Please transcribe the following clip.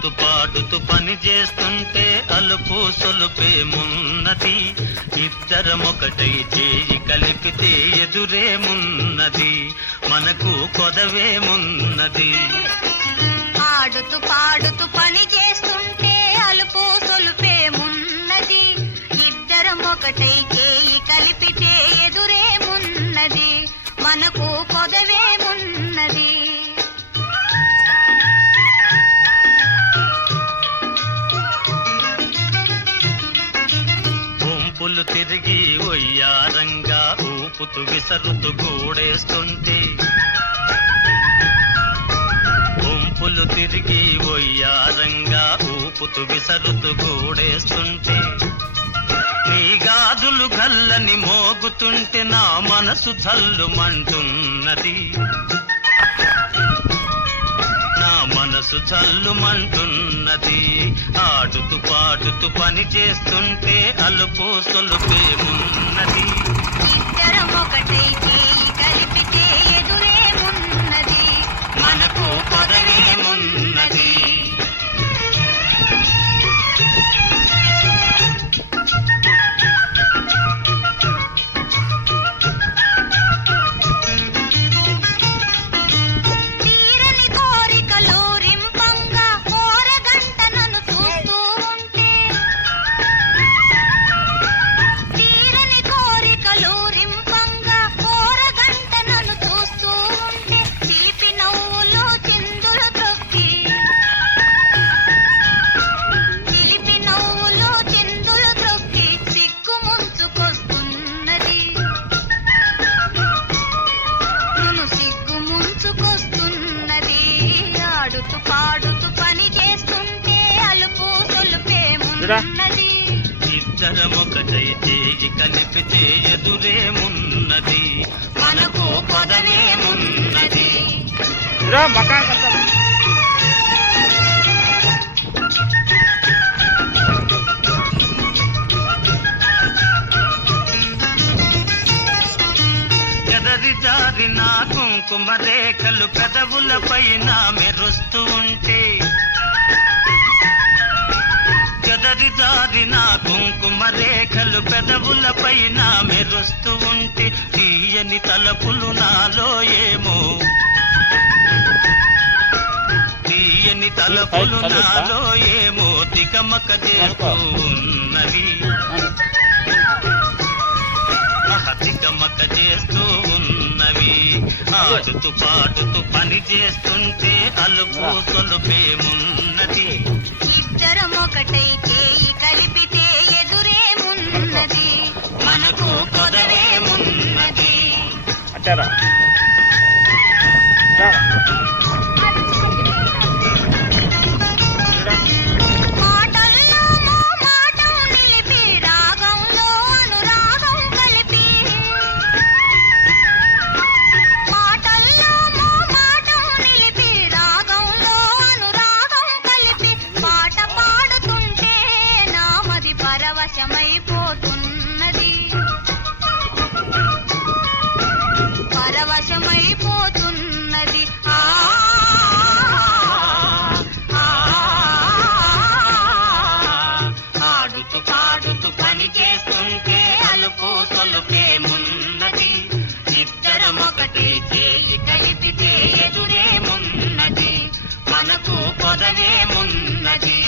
ఆడుతూ పాడుతూ పని చేస్తుంటే అలుపు సొలుపేమున్నది, ఇద్దరమొకటై చేయి కలిపితే ఎదురేమున్నది, మనకు కొదవేమున్నది. ఆడుతూ పాడుతూ పని చేస్తుంటే అలుపు సొలుపేమున్నది, ఇద్దరమొకటై చేయి కలిపితే ఎదురేమున్నది, మనకు కొదవేమున్నది. గుంపులు తిరిగి ఒయ్యారంగా ఊపుతూ విసరుతూ గూడేస్తుంటే, గుంపులు తిరిగి ఒయ్యారంగా ఊపుతూ విసరుతూ గూడేస్తుంటే, నీ గాజులు గల్లని మోగుతుంటే నా మనసు జల్లుమంటున్నది, నా మనసు జల్లుమంటున్నది. ఆడుతూ పాడుతూ పని చేస్తుంటే అలుపు సొలుపేమున్నది, ఇద్దరమొకటై చేయి కలిపితే ఎదురేమున్నది, మనకు కొదవేమున్నది. ఆడుతూ పాడుతూ పని చేస్తుంటే అలుపు సొలుపేమున్నది, ఇద్దరమొకటై చేయి కలిపితే ఎదురేమున్నది, మనకు కొదవేమున్నది. ఎదరి జారిన కుంకుమ రేఖలు పెదవుల పైన మెరుస్తూ ఉంటే, ఎదరి జారిన కుంకుమ రేఖలు పెదవుల పైన మెరుస్తూ ఉంటే, తీయని తలపులు నాలో ఏమో, తీయని తలపులు నాలో ఏమో తికమక చేస్తూ ఉన్నవి, తికమక చేస్తూ ఉన్నవి. ఆడుతూ పాడుతూ పని చేస్తుంటే అలుపు సొలుపేమున్నది, ఇద్దరమొకటై చేయి కలిపితే ఎదురేమున్నది, మనకు కొదవేమున్నది. మాటల్లో మాటం నిలిపి రాగంలో అనురాగం కలిపి, మాటల్లో మాటం నిలిపి రాగంలో అనురాగం కలిపి, పాట పాడుతుంటే నామది పరవశమైపోతున్నది, పరవశమైపోతున్నది. ఆడుతూ పాడుతూ పని చేస్తుంటే అలుపు సొలుపేమున్నది, ఇద్దరమొకటి చేయి కలిపితే ఎదురేమున్నది, మనకు కొదవేమున్నది.